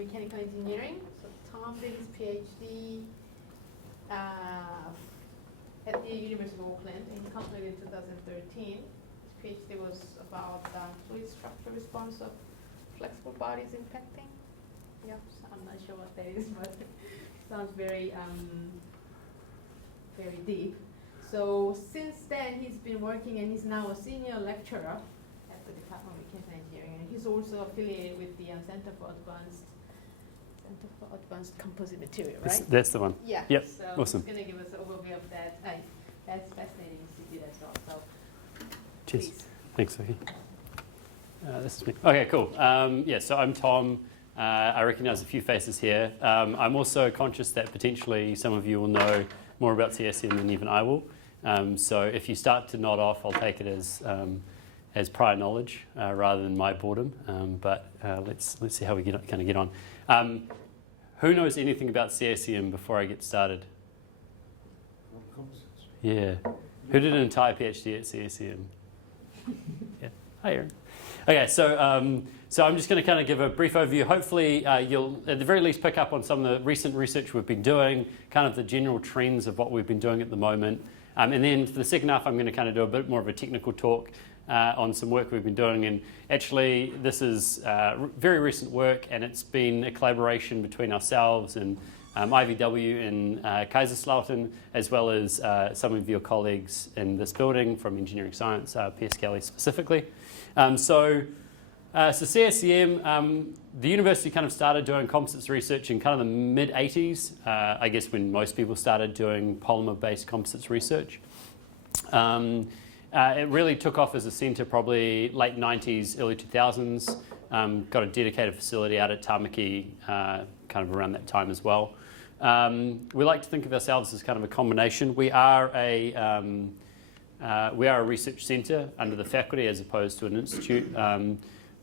mechanical engineering. So Tom did his PhD at the University of Auckland, and he completed in 2013. His PhD was about fluid structure response of flexible bodies impacting. Yeah, so I'm not sure what that is, but it sounds very, very deep. So since then, he's been working, and he's now a senior lecturer at the Department of Mechanical Engineering, and he's also affiliated with the Center for Advanced Composite Material, right? That's the one. Yeah. Yep. So awesome. he's going to give us an overview of that. That's fascinating to do as well. So, cheers. Please. Thanks, Sophie. This is me. Okay, cool. Yeah, so I'm Tom. I recognise a few faces here. I'm also conscious that potentially some of you will know more about CSM than even I will. So if you start to nod off, I'll take it as prior knowledge rather than my boredom. But let's see how we kind of get on. Who knows anything about CSM before I get started? Yeah. Who did an entire PhD at CSM? Yeah. Hi, Aaron. Okay, so I'm just going to kind of give a brief overview. Hopefully, you'll at the very least pick up on some of the recent research we've been doing, kind of the general trends of what we've been doing at the moment. And then for the second half, I'm going to kind of do a bit more of a technical talk on some work we've been doing. And actually, this is very recent work, and it's been a collaboration between ourselves and IVW in Kaiserslautern, as well as some of your colleagues in this building from engineering science, PS Kelly specifically. So CSCM, the university kind of started doing composites research in kind of the mid-80s, I guess when most people started doing polymer-based composites research. It really took off as a centre probably late 90s, early 2000s. Got a dedicated facility out at Tamaki kind of around that time as well. We like to think of ourselves as kind of a combination. We are a research centre under the faculty as opposed to an institute,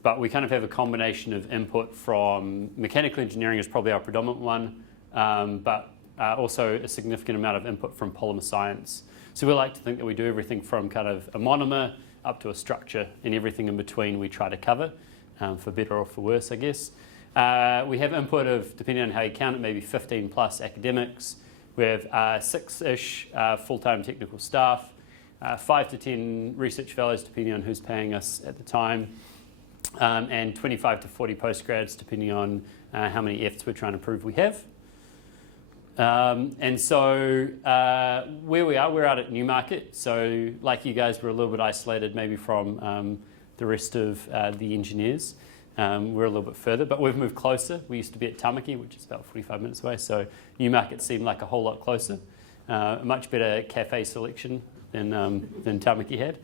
but we kind of have a combination of input from mechanical engineering is probably our predominant one, but also a significant amount of input from polymer science. So we like to think that we do everything from kind of a monomer up to a structure, and everything in between we try to cover, for better or for worse, I guess. We have input of, depending on how you count it, maybe 15 plus academics. We have 6-ish full-time technical staff, 5 to 10 research fellows, depending on who's paying us at the time, and 25 to 40 postgrads, depending on how many Fs we're trying to prove we have. And so where we are, we're out at Newmarket. So like you guys, we're a little bit isolated maybe from the rest of the engineers. We're a little bit further, but we've moved closer. We used to be at Tamaki, which is about 45 minutes away. So Newmarket seemed like a whole lot closer. A much better cafe selection than Tamaki had.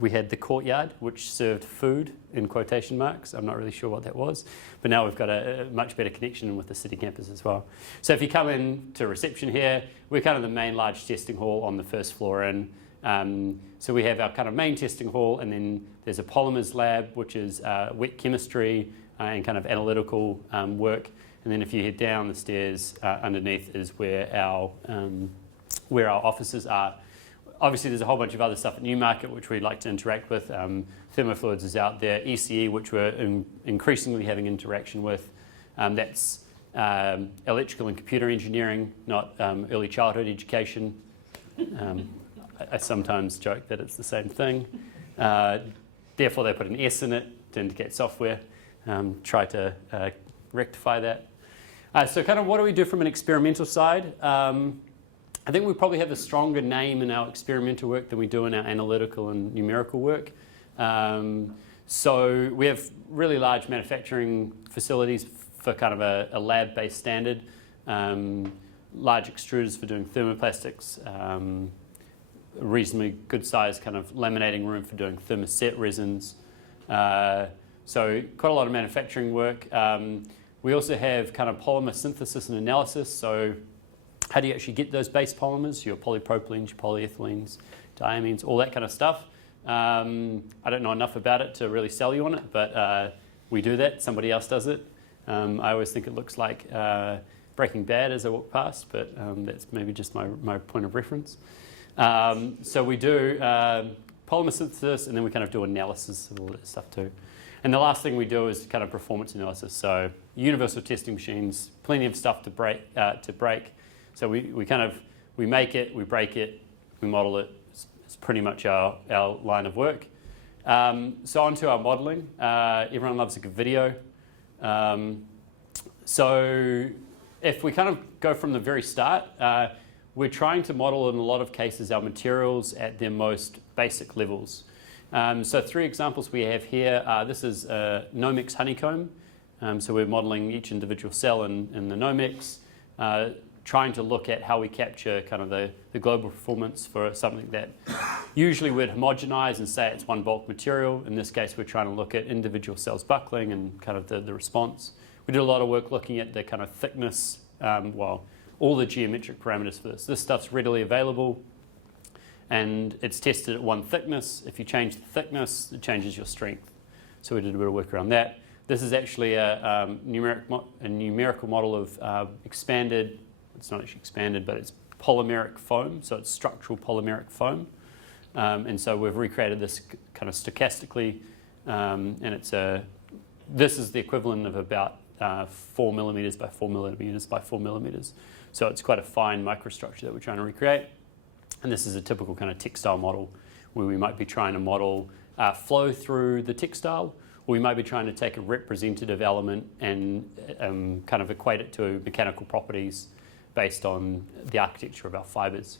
We had the courtyard, which served food in quotation marks. I'm not really sure what that was, but now we've got a much better connection with the city campus as well. So if you come in to reception here, we're kind of the main large testing hall on the first floor in. So we have our kind of main testing hall, and then there's a polymers lab, which is wet chemistry and kind of analytical work. And then if you head down the stairs, underneath is where our offices are. Obviously, there's a whole bunch of other stuff at Newmarket which we'd like to interact with. Thermofluids is out there. ECE, which we're increasingly having interaction with. That's electrical and computer engineering, not early childhood education. I sometimes joke that it's the same thing. Therefore, they put an S in it to indicate software. Try to rectify that. So kind of what do we do from an experimental side? I think we probably have a stronger name in our experimental work than we do in our analytical and numerical work. So we have really large manufacturing facilities for kind of a lab-based standard, large extruders for doing thermoplastics, reasonably good size kind of laminating room for doing thermoset resins. So quite a lot of manufacturing work. We also have kind of polymer synthesis and analysis. So how do you actually get those base polymers, your polypropylenes, your polyethylenes, diamines, all that kind of stuff. I don't know enough about it to really sell you on it, but we do that. Somebody else does it. I always think it looks like Breaking Bad as I walk past, but that's maybe just my point of reference. So we do polymer synthesis, and then we kind of do analysis of all that stuff too. And the last thing we do is kind of performance analysis. So universal testing machines, plenty of stuff to break. So we make it, we break it, we model it. It's pretty much our line of work. So onto our modeling. Everyone loves a good video. So if we kind of go from the very start, we're trying to model in a lot of cases our materials at their most basic levels. So 3 examples we have here. This is a Nomex honeycomb. So we're modeling each individual cell in the Nomex, trying to look at how we capture kind of the global performance for something that usually we'd homogenize and say it's one bulk material. In this case, we're trying to look at individual cells buckling and kind of the response. We did a lot of work looking at the kind of thickness, all the geometric parameters for this. This stuff's readily available, and it's tested at 1 thickness. If you change the thickness, it changes your strength. So we did a bit of work around that. This is actually a numerical model of expanded, it's not actually expanded, but it's polymeric foam, so it's structural polymeric foam. And so we've recreated this kind of stochastically, and this is the equivalent of about 4 millimeters by 4 millimeters by 4 millimeters. So it's quite a fine microstructure that we're trying to recreate. And this is a typical kind of textile model where we might be trying to model flow through the textile, or we might be trying to take a representative element and kind of equate it to mechanical properties based on the architecture of our fibers.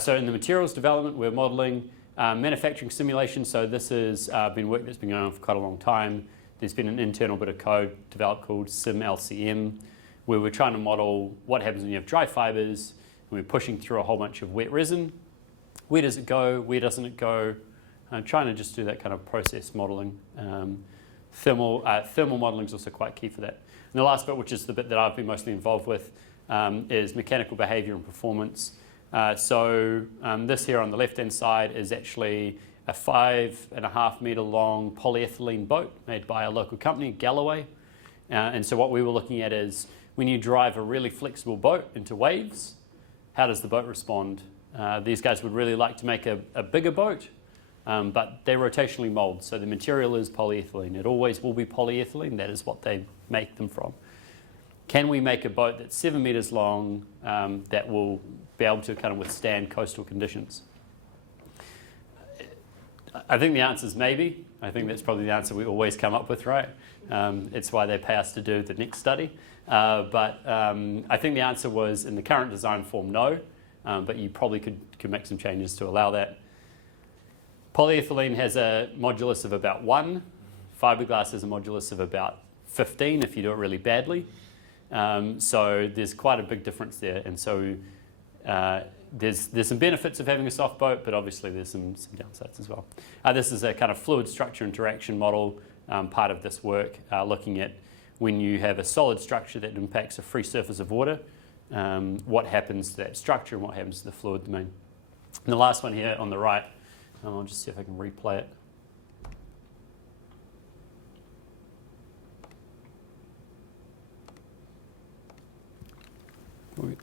So in the materials development, we're modeling manufacturing simulation. So this has been work that's been going on for quite a long time. There's been an internal bit of code developed called SimLCM, where we're trying to model what happens when you have dry fibers, and we're pushing through a whole bunch of wet resin. Where does it go? Where doesn't it go? Trying to just do that kind of process modeling. Thermal modeling is also quite key for that. And the last bit, which is the bit that I've been mostly involved with, is mechanical behavior and performance. This here on the left-hand side is actually a 5.5 meter long polyethylene boat made by a local company, Galloway. And so what we were looking at is when you drive a really flexible boat into waves, how does the boat respond? These guys would really like to make a bigger boat, but they rotationally mold. So the material is polyethylene. It always will be polyethylene. That is what they make them from. Can we make a boat that's 7 meters long that will be able to kind of withstand coastal conditions? I think the answer is maybe. I think that's probably the answer we always come up with, right? It's why they pay us to do the next study. But I think the answer was in the current design form, no. But you probably could make some changes to allow that. Polyethylene has a modulus of about 1. Fiberglass has a modulus of about 15 if you do it really badly. So there's quite a big difference there. And so there's some benefits of having a soft boat, but obviously there's some downsides as well. This is a kind of fluid structure interaction model, part of this work, looking at when you have a solid structure that impacts a free surface of water, what happens to that structure and what happens to the fluid domain. And the last one here on the right, I'll just see if I can replay it.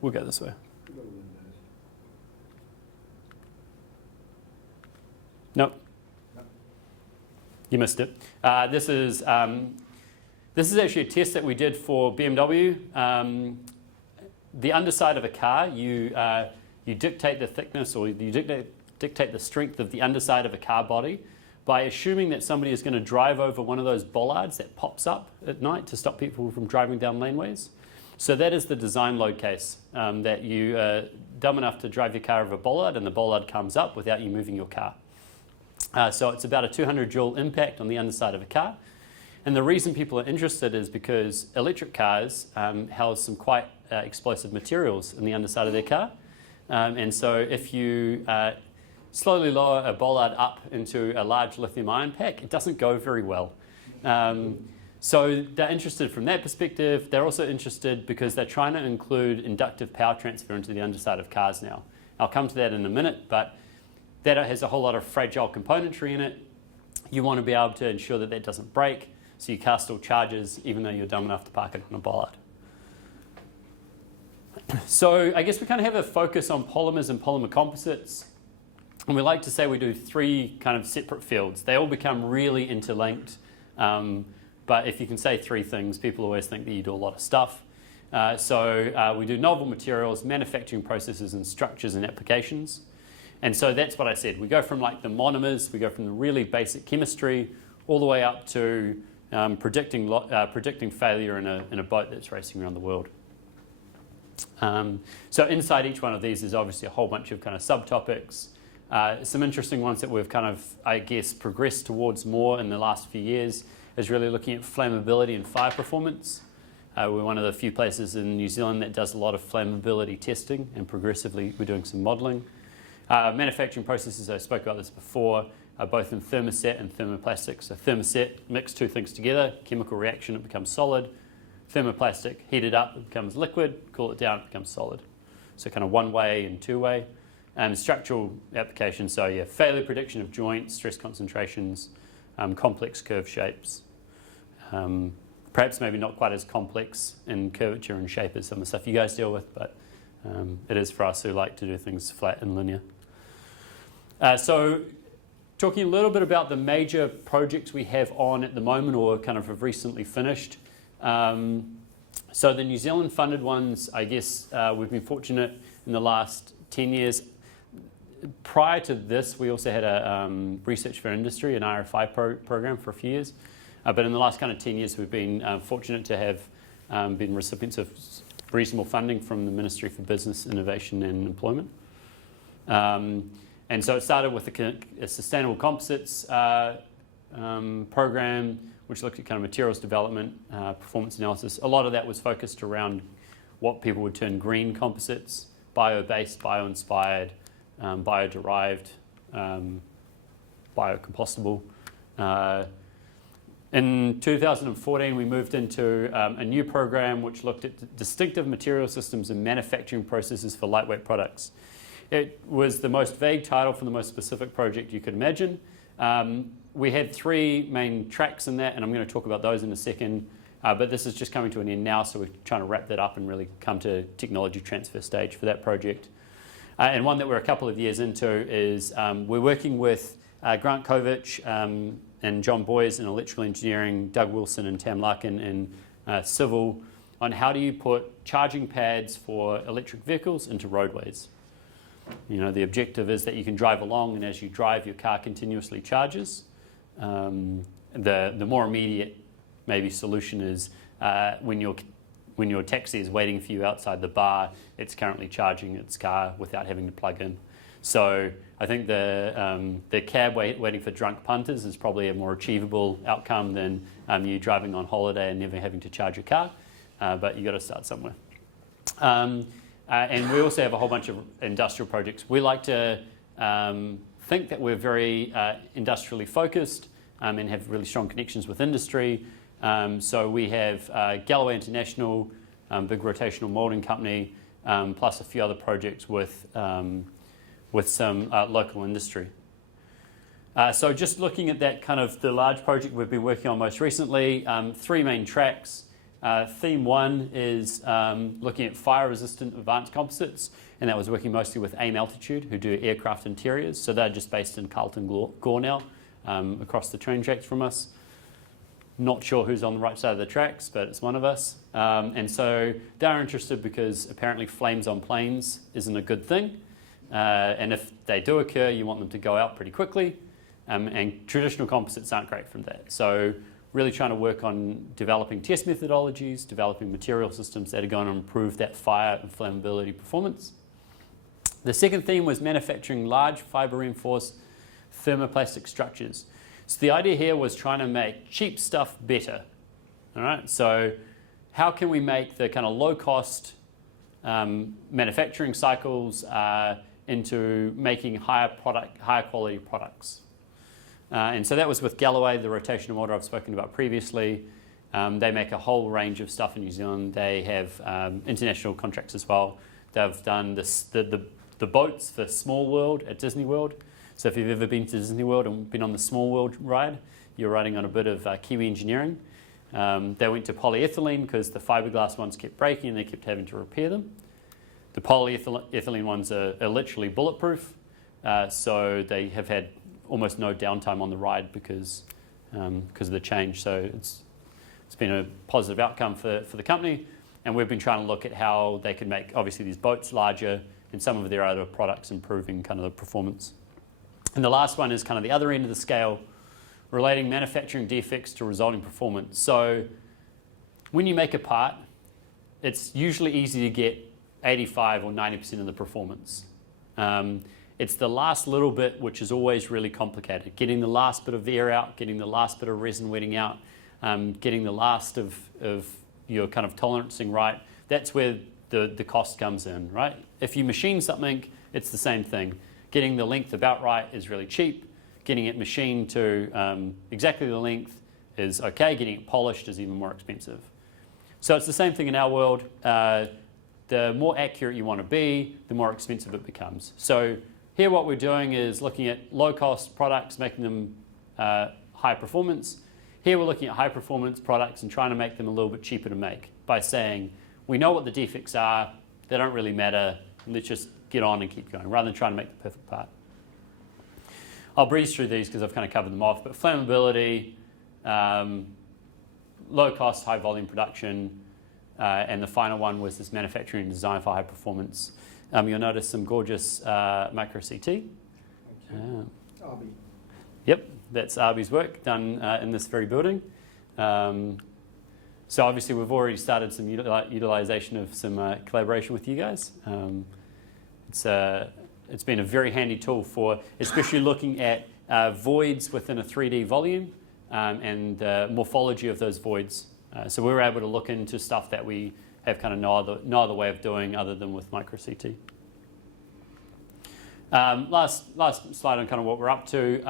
We'll go this way. Nope. You missed it. This is actually a test that we did for BMW. The underside of a car, you dictate the thickness or you dictate the strength of the underside of a car body by assuming that somebody is going to drive over one of those bollards that pops up at night to stop people from driving down laneways. So that is the design load case, that you are dumb enough to drive your car over a bollard and the bollard comes up without you moving your car. So it's about a 200 joule impact on the underside of a car. And the reason people are interested is because electric cars house some quite explosive materials in the underside of their car. And so if you slowly lower a bollard up into a large lithium ion pack, it doesn't go very well. So they're interested from that perspective. They're also interested because they're trying to include inductive power transfer into the underside of cars now. I'll come to that in a minute, but that has a whole lot of fragile componentry in it. You want to be able to ensure that that doesn't break, so you cast all charges even though you're dumb enough to park it on a bollard. So I guess we kind of have a focus on polymers and polymer composites. And we like to say we do 3 kind of separate fields. They all become really interlinked but if you can say three things, people always think that you do a lot of stuff. So we do novel materials, manufacturing processes, and structures and applications. And so that's what I said. We go from like the monomers, we go from the really basic chemistry, all the way up to predicting failure in a boat that's racing around the world. So inside each one of these is obviously a whole bunch of kind of subtopics. Some interesting ones that we've kind of, I guess, progressed towards more in the last few years is really looking at flammability and fire performance. We're one of the few places in New Zealand that does a lot of flammability testing, and progressively we're doing some modelling. Manufacturing processes, I spoke about this before, both in thermoset and thermoplastic. So thermoset, mix two things together, chemical reaction, it becomes solid. Thermoplastic, heat it up, it becomes liquid, cool it down, it becomes solid. So kind of one-way and two-way. Structural applications, so yeah, failure prediction of joints, stress concentrations, complex curve shapes. Perhaps maybe not quite as complex in curvature and shape as some of the stuff you guys deal with, but it is for us who like to do things flat and linear. So talking a little bit about the major projects we have on at the moment or kind of have recently finished. So the New Zealand funded ones, I guess we've been fortunate in the last 10 years. Prior to this, we also had a Research for Industry, an RFI program for a few years. But in the last kind of 10 years, we've been fortunate to have been recipients of reasonable funding from the Ministry for Business, Innovation and Employment. And so it started with a Sustainable Composites program, which looked at kind of materials development, performance analysis. A lot of that was focused around what people would term green composites, bio-based, bio-inspired, bio-derived, biocompostable. In 2014, we moved into a new program which looked at distinctive material systems and manufacturing processes for lightweight products. It was the most vague title for the most specific project you could imagine. We had three main tracks in that, and I'm going to talk about those in a second. But this is just coming to an end now, so we're trying to wrap that up and really come to technology transfer stage for that project. And one that we're a couple of years into is we're working with Grant Kovich and John Boyes in electrical engineering, Doug Wilson and Tam Larkin in civil, on how do you put charging pads for electric vehicles into roadways. You know, the objective is that you can drive along, and as you drive, your car continuously charges. The more immediate maybe solution is when your taxi is waiting for you outside the bar, it's currently charging its car without having to plug in. So I think the cab waiting for drunk punters is probably a more achievable outcome than you driving on holiday and never having to charge your car, but you've got to start somewhere. And we also have a whole bunch of industrial projects. We like to think that we're very industrially focused and have really strong connections with industry. So we have Galloway International, big rotational moulding company, plus a few other projects with some local industry. So just looking at that kind of the large project we've been working on most recently, three main tracks. Theme one is looking at fire-resistant advanced composites, and that was working mostly with AIM Altitude, who do aircraft interiors. So they're just based in Carlton Gore now, across the train tracks from us. Not sure who's on the right side of the tracks, but it's one of us. And so they're interested because apparently flames on planes isn't a good thing. And if they do occur, you want them to go out pretty quickly. And traditional composites aren't great from that. So really trying to work on developing test methodologies, developing material systems that are going to improve that fire and flammability performance. The second theme was manufacturing large fibre reinforced thermoplastic structures. So the idea here was trying to make cheap stuff better. All right, so how can we make the kind of low cost manufacturing cycles into making higher quality products? And so that was with Galloway, the rotational motor I've spoken about previously. They make a whole range of stuff in New Zealand. They have international contracts as well. They've done the boats for Small World at Disney World. So if you've ever been to Disney World and been on the Small World ride, you're riding on a bit of Kiwi engineering. They went to polyethylene because the fiberglass ones kept breaking and they kept having to repair them. The polyethylene ones are literally bulletproof, so they have had almost no downtime on the ride because of the change. So it's it's been a positive outcome for the company. And we've been trying to look at how they can make, obviously, these boats larger and some of their other products improving kind of the performance. And the last one is kind of the other end of the scale, relating manufacturing defects to resulting performance. So when you make a part, it's usually easy to get 85 or 90% of the performance. It's the last little bit which is always really complicated. Getting the last bit of air out, getting the last bit of resin wetting out, getting the last of your kind of tolerancing right. That's where the cost comes in, right? If you machine something, it's the same thing. Getting the length about right is really cheap. Getting it machined to exactly the length is okay. Getting it polished is even more expensive. So it's the same thing in our world. The more accurate you want to be, the more expensive it becomes. So here what we're doing is looking at low-cost products, making them high performance. Here we're looking at high-performance products and trying to make them a little bit cheaper to make by saying, we know what the defects are, they don't really matter, let's just get on and keep going, rather than trying to make the perfect part. I'll breeze through these because I've kind of covered them off, but flammability, low cost, high volume production, and the final one was this manufacturing design for high performance. You'll notice some gorgeous MicroCT. Yep, that's Arby's work done in this very building. So obviously we've already started some utilization of some collaboration with you guys. It's been a very handy tool for especially looking at voids within a 3D volume and morphology of those voids. So we were able to look into stuff that we have kind of no other way of doing other than with MicroCT. Last slide on kind of what we're up to.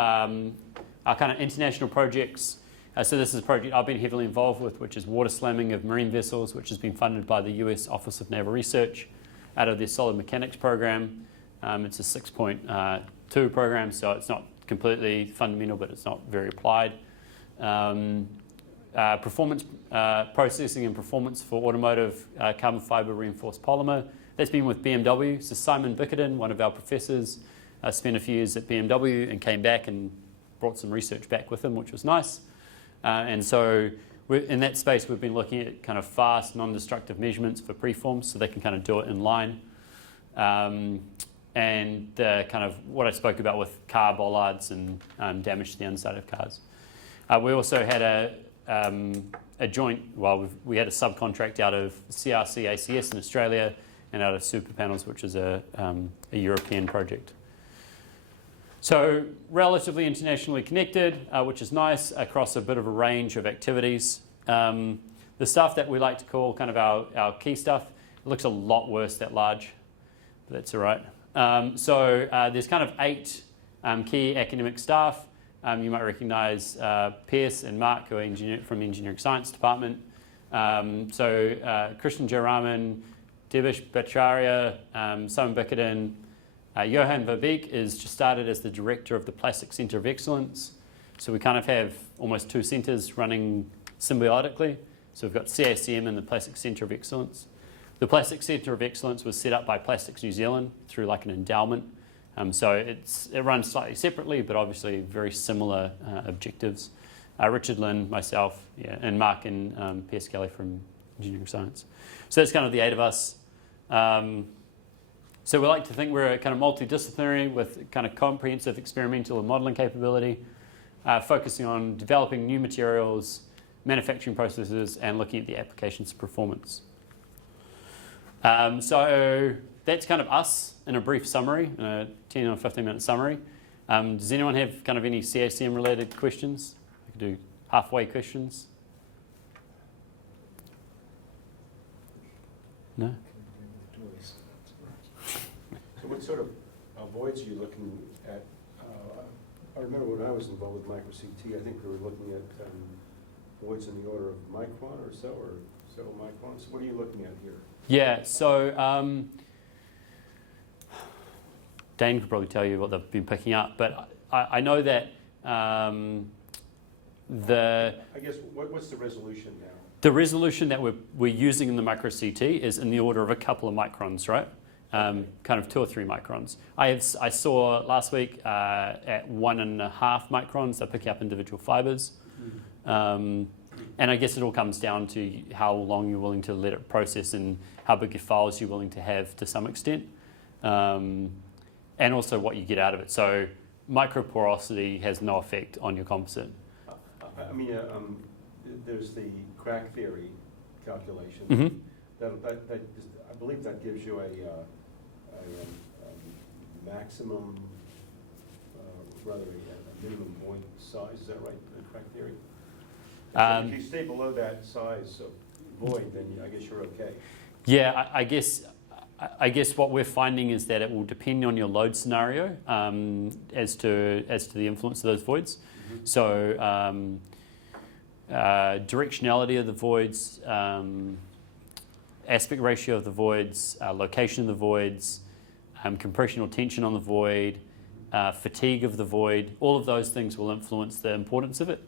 Our kind of international projects. So this is a project I've been heavily involved with, which is water slamming of marine vessels, which has been funded by the US Office of Naval Research out of their solid mechanics program. It's a 6.2 program, so it's not completely fundamental, but it's not very applied. Performance processing and performance for automotive carbon fiber reinforced polymer. That's been with BMW. So Simon Bickerton, one of our professors, spent a few years at BMW and came back and brought some research back with him, which was nice. And so in that space, we've been looking at kind of fast, non-destructive measurements for preforms, so they can kind of do it in line. And kind of what I spoke about with car bollards and damage to the inside of cars. We also had a joint, we had a subcontract out of CRC ACS in Australia and out of Super Panels, which is a European project. So relatively internationally connected, which is nice, across a bit of a range of activities. The stuff that we like to call kind of our key stuff, it looks a lot worse that large, but that's all right. So there's kind of 8 key academic staff. You might recognise Pierce and Mark, who are from the Engineering Science Department. So Christian Jaraman, Debish Bhattacharya, Simon Bickerton, Johan Verbeek is just started as the director of the Plastic Centre of Excellence. So we kind of have almost 2 centres running symbiotically. So we've got CACM and the Plastic Centre of Excellence. The Plastic Centre of Excellence was set up by Plastics New Zealand through like an endowment. So it runs slightly separately, but obviously very similar objectives. Richard Lynn, myself, and Mark and Pierce Kelly from Engineering Science. So that's kind of the 8 of us. So we like to think we're kind of multidisciplinary with kind of comprehensive experimental and modelling capability, focusing on developing new materials, manufacturing processes, and looking at the application's performance. So that's kind of us in a brief summary, a 10 or 15 minute summary. Does anyone have kind of any CACM related questions? We could do halfway questions. No? So what sort of voids are you looking at? I remember when I was involved with MicroCT, I think we were looking at voids in the order of micron or so, or several microns. What are you looking at here? Yeah, so Dane could probably tell you what they've been picking up, but I know that I guess, what's the resolution now? The resolution that we're using in the MicroCT is in the order of a couple of microns, right? Kind of 2 or 3 microns. I saw last week at 1.5 microns, they're picking up individual fibres. And I guess it all comes down to how long you're willing to let it process and how big your files you're willing to have to some extent. And also what you get out of it. So microporosity has no effect on your composite. I mean, there's the crack theory calculation. Mm-hmm. I believe that gives you a maximum, rather a minimum void size. Is that right? The crack theory. So if you stay below that size of void, then I guess you're okay. Yeah, I guess what we're finding is that it will depend on your load scenario as to the influence of those voids. Mm-hmm. So directionality of the voids, aspect ratio of the voids, location of the voids, compression or tension on the void, fatigue of the void, all of those things will influence the importance of it.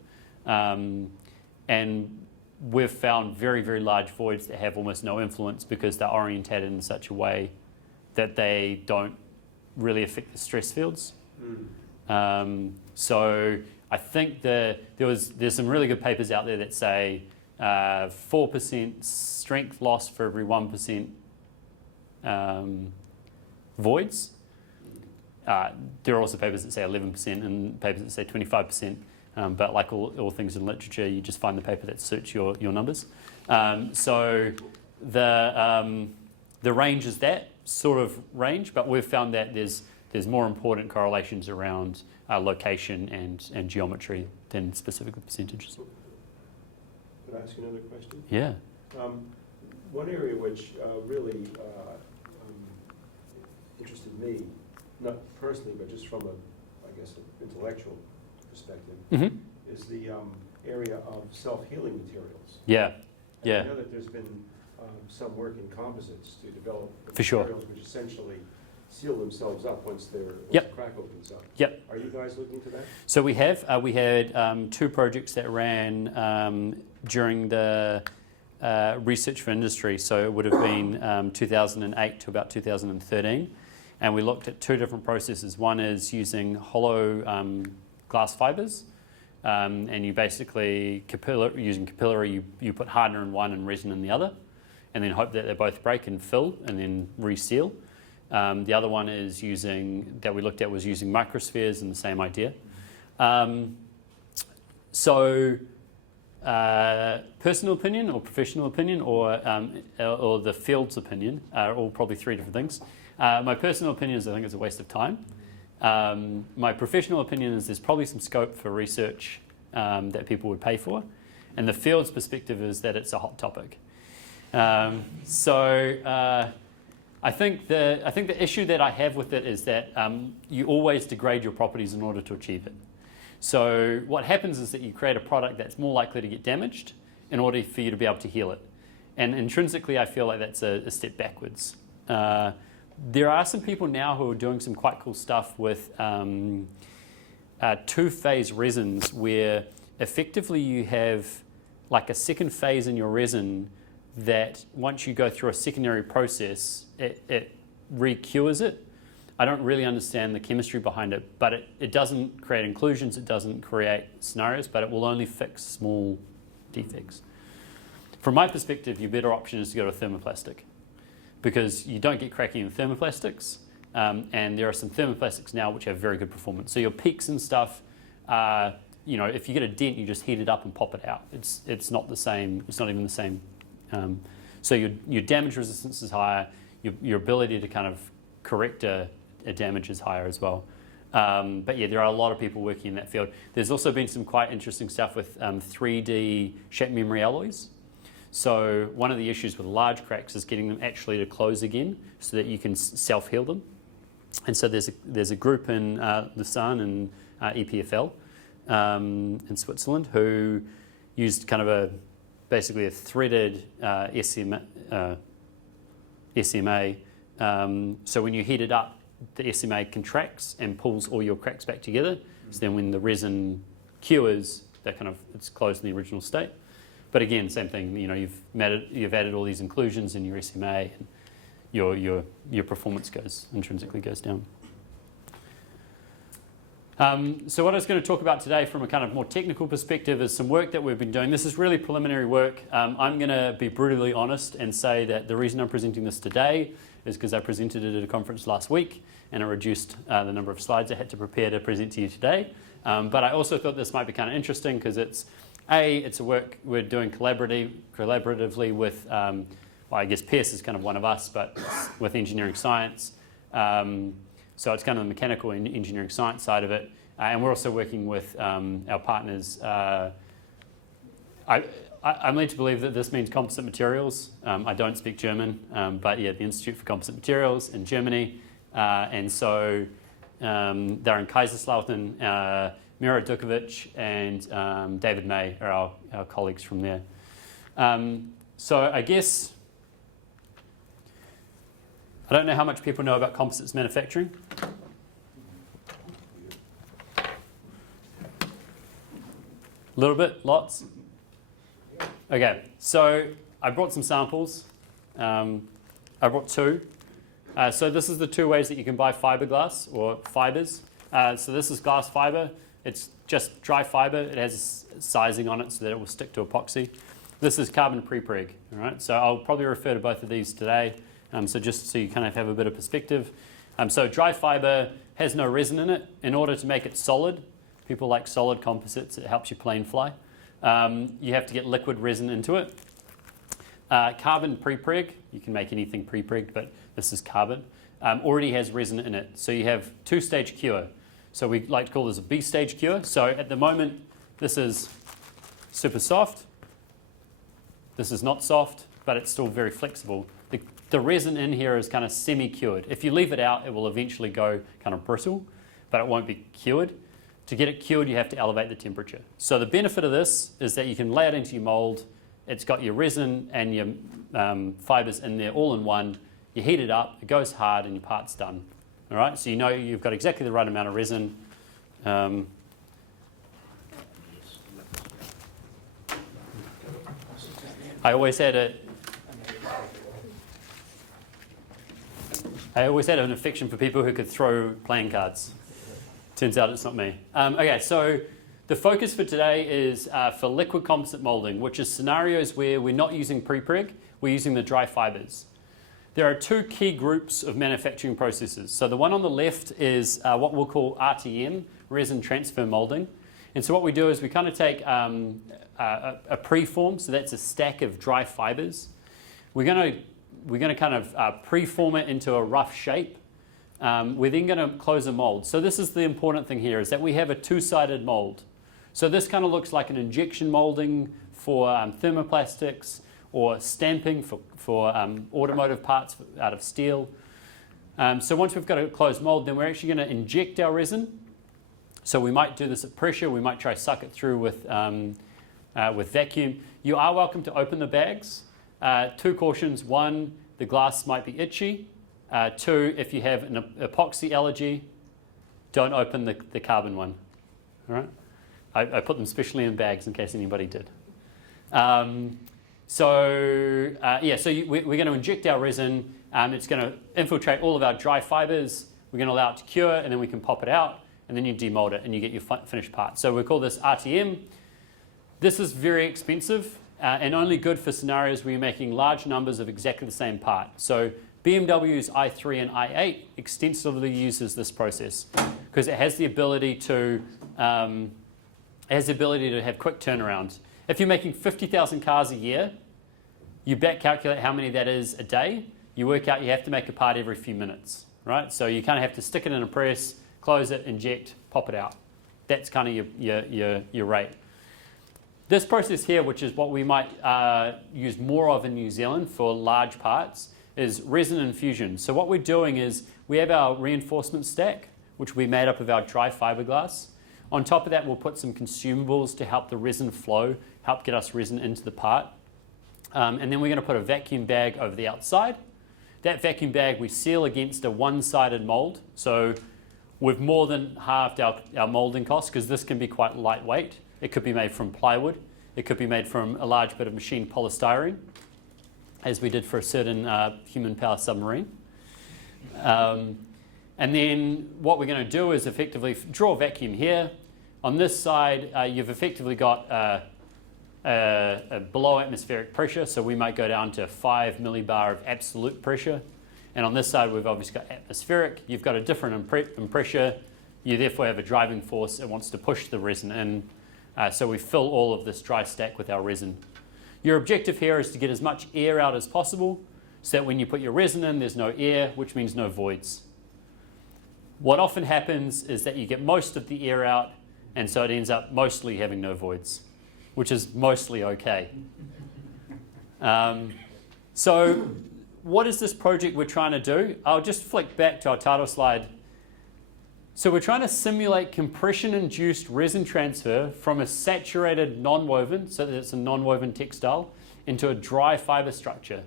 And we've found very, very large voids that have almost no influence because they're orientated in such a way that they don't really affect the stress fields. So I think there's some really good papers out there that say 4% strength loss for every 1% voids. There are also papers that say 11% and papers that say 25%. But like all things in literature, you just find the paper that suits your numbers. So the range is that sort of range, but we've found that there's more important correlations around location and geometry than specific percentages. Could I ask you another question? Yeah. One area which really interested me, not personally, but just from I guess, an intellectual perspective, Mm-hmm. is the area of self-healing materials. Yeah. And Yeah. I know that there's been some work in composites to develop For sure. materials which essentially seal themselves up once the crack opens up. Yep. Are you guys looking into that? So we had two projects that ran during the research for industry. So it would have been 2008 to about 2013. And we looked at two different processes. One is using hollow glass fibers. And you basically, using capillary, you put hardener in one and resin in the other. And then hope that they both break and fill and then reseal. The other one is that we looked at was using microspheres, and the same idea. So personal opinion or professional opinion or the field's opinion are all probably three different things. My personal opinion is I think it's a waste of time. My professional opinion is there's probably some scope for research that people would pay for. And the field's perspective is that it's a hot topic. I think the issue that I have with it is that you always degrade your properties in order to achieve it. So what happens is that you create a product that's more likely to get damaged in order for you to be able to heal it. And intrinsically, I feel like that's a step backwards. There are some people now who are doing some quite cool stuff with two-phase resins where effectively you have like a second phase in your resin that once you go through a secondary process, it re-cures it. I don't really understand the chemistry behind it, but it doesn't create inclusions, it doesn't create scenarios, but it will only fix small defects. From my perspective, your better option is to go to thermoplastic because you don't get cracking in thermoplastics, and there are some thermoplastics now which have very good performance. So your peaks and stuff, if you get a dent, you just heat it up and pop it out. It's not the same, it's not even the same. So your damage resistance is higher, your ability to kind of correct a damage is higher as well. But yeah, there are a lot of people working in that field. There's also been some quite interesting stuff with 3D shape memory alloys. So one of the issues with large cracks is getting them actually to close again so that you can self-heal them. And so there's a group in Lucerne and EPFL in Switzerland who used kind of basically a threaded SMA. So when you heat it up, the SMA contracts and pulls all your cracks back together. So then when the resin cures, it's closed in the original state. But again, same thing. You've added all these inclusions in your SMA, and your performance intrinsically goes down. So what I was going to talk about today from a kind of more technical perspective is some work that we've been doing. This is really preliminary work. I'm going to be brutally honest and say that the reason I'm presenting this today is because I presented it at a conference last week and I reduced the number of slides I had to prepare to present to you today. But I also thought this might be kind of interesting because it's a work we're doing collaboratively with, well, I guess Pierce is kind of one of us, but with engineering science. So it's kind of the mechanical and engineering science side of it. And we're also working with our partners. I'm led to believe that this means composite materials. I don't speak German, but yeah, the Institute for Composite Materials in Germany. And so they're in Kaiserslautern. Mira Dukovic and David May are our colleagues from there. So I guess, I don't know how much people know about composites manufacturing. A little bit, lots? Okay, so I brought some samples. I brought two. So this is the two ways that you can buy fiberglass or fibers. So this is glass fiber. It's just dry fiber. It has sizing on it so that it will stick to epoxy. This is carbon pre-preg. All right, so I'll probably refer to both of these today. So just so you kind of have a bit of perspective. So dry fiber has no resin in it. In order to make it solid, people like solid composites, it helps you plane fly. You have to get liquid resin into it. Carbon pre-preg, you can make anything pre-pregged, but this is carbon, already has resin in it. So you have two-stage cure. So we like to call this a B-stage cure. So at the moment, this is super soft. This is not soft, but it's still very flexible. The resin in here is kind of semi-cured. If you leave it out, it will eventually go kind of brittle, but it won't be cured. To get it cured, you have to elevate the temperature. So the benefit of this is that you can lay it into your mold. It's got your resin and your fibers in there all in one. You heat it up, it goes hard, and your part's done. All right, so you know you've got exactly the right amount of resin. I always had an affection for people who could throw playing cards. Turns out it's not me. Okay, so the focus for today is for liquid composite molding, which is scenarios where we're not using pre-preg, we're using the dry fibers. There are two key groups of manufacturing processes. So the one on the left is what we'll call RTM, resin transfer molding. And so what we do is we kind of take a preform, so that's a stack of dry fibers. We're going to kind of preform it into a rough shape. We're then going to close a mold. So this is the important thing here, is that we have a two-sided mold. So this kind of looks like an injection molding for thermoplastics or stamping for automotive parts out of steel. So once we've got a closed mold, then we're actually going to inject our resin. So we might do this at pressure. We might try suck it through with vacuum. You are welcome to open the bags. Two cautions. One, the glass might be itchy. Two, if you have an epoxy allergy, don't open the carbon one. All right? I put them specially in bags in case anybody did. So we're going to inject our resin. It's going to infiltrate all of our dry fibers. We're going to allow it to cure, and then we can pop it out, and then you demold it, and you get your finished part. So we call this RTM. This is very expensive and only good for scenarios where you're making large numbers of exactly the same part. So BMW's i3 and i8 extensively uses this process because it has the ability to have quick turnaround. If you're making 50,000 cars a year, you back calculate how many that is a day. You work out you have to make a part every few minutes, right? So you kind of have to stick it in a press, close it, inject, pop it out. That's kind of your rate. This process here, which is what we might use more of in New Zealand for large parts, is resin infusion. So what we're doing is we have our reinforcement stack, which we made up of our dry fiberglass. On top of that, we'll put some consumables to help the resin flow, help get us resin into the part. And then we're going to put a vacuum bag over the outside. That vacuum bag we seal against a one-sided mold. So we've more than halved our molding costs because this can be quite lightweight. It could be made from plywood. It could be made from a large bit of machined polystyrene, as we did for a certain human power submarine. And then what we're going to do is effectively draw a vacuum here. On this side, you've effectively got a below atmospheric pressure, so we might go down to 5 millibar of absolute pressure. And on this side, we've obviously got atmospheric. You've got a different pressure. You therefore have a driving force that wants to push the resin in. So we fill all of this dry stack with our resin. Your objective here is to get as much air out as possible, so that when you put your resin in, there's no air, which means no voids. What often happens is that you get most of the air out, and so it ends up mostly having no voids, which is mostly okay. So what is this project we're trying to do? I'll just flick back to our title slide. So we're trying to simulate compression-induced resin transfer from a saturated non-woven, so that it's a non-woven textile, into a dry fiber structure.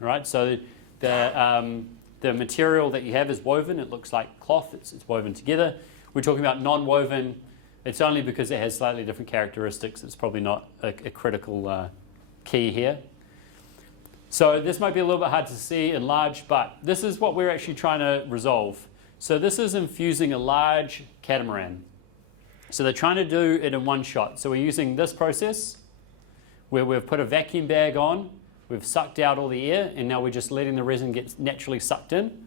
Right? So the material that you have is woven. It looks like cloth. It's woven together. We're talking about non-woven. It's only because it has slightly different characteristics. It's probably not a critical key here. So this might be a little bit hard to see in large, but this is what we're actually trying to resolve. So this is infusing a large catamaran. So they're trying to do it in one shot. So we're using this process where we've put a vacuum bag on, we've sucked out all the air, and now we're just letting the resin get naturally sucked in.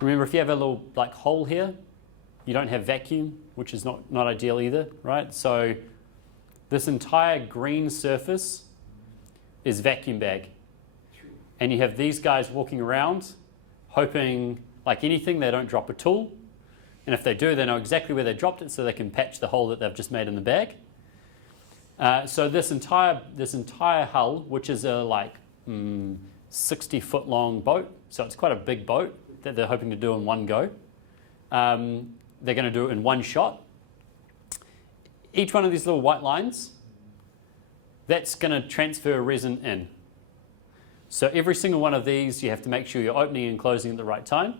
Remember, if you have a little hole here, you don't have vacuum, which is not ideal either, right? So this entire green surface is vacuum bag. And you have these guys walking around hoping, like anything, they don't drop a tool. And if they do, they know exactly where they dropped it so they can patch the hole that they've just made in the bag. So this entire hull, which is a 60-foot long boat, so it's quite a big boat that they're hoping to do in one go. They're going to do it in one shot. Each one of these little white lines, that's going to transfer resin in. So every single one of these, you have to make sure you're opening and closing at the right time.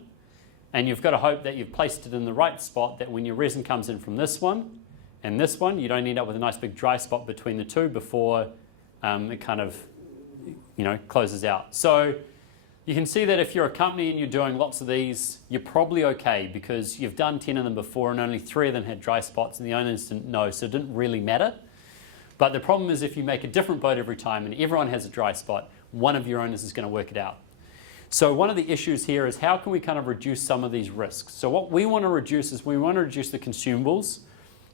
And you've got to hope that you've placed it in the right spot, that when your resin comes in from this one and this one, you don't end up with a nice big dry spot between the two before it kind of closes out. So you can see that if you're a company and you're doing lots of these, you're probably okay because you've done 10 of them before and only 3 of them had dry spots and the owners didn't know, so it didn't really matter. But the problem is if you make a different boat every time and everyone has a dry spot, one of your owners is going to work it out. So one of the issues here is how can we kind of reduce some of these risks? So what we want to reduce is we want to reduce the consumables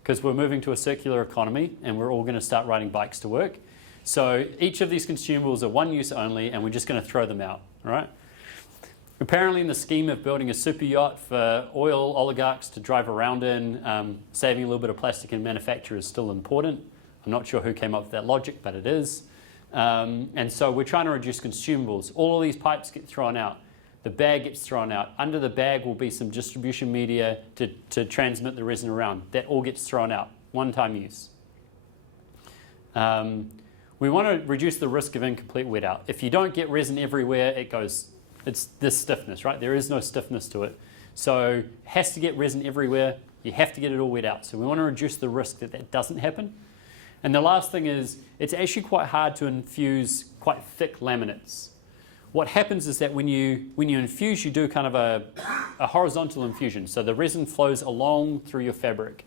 because we're moving to a circular economy and we're all going to start riding bikes to work. So each of these consumables are one use only and we're just going to throw them out, all right? Apparently in the scheme of building a super yacht for oil oligarchs to drive around in, saving a little bit of plastic in manufacture is still important. I'm not sure who came up with that logic, but it is. And so we're trying to reduce consumables. All of these pipes get thrown out. The bag gets thrown out. Under the bag will be some distribution media to transmit the resin around. That all gets thrown out. One-time use. We want to reduce the risk of incomplete wet out. If you don't get resin everywhere, it's this stiffness, right? There is no stiffness to it. So it has to get resin everywhere. You have to get it all wet out. So we want to reduce the risk that doesn't happen. And the last thing is, it's actually quite hard to infuse quite thick laminates. What happens is that when you infuse, you do kind of a horizontal infusion. So the resin flows along through your fabric.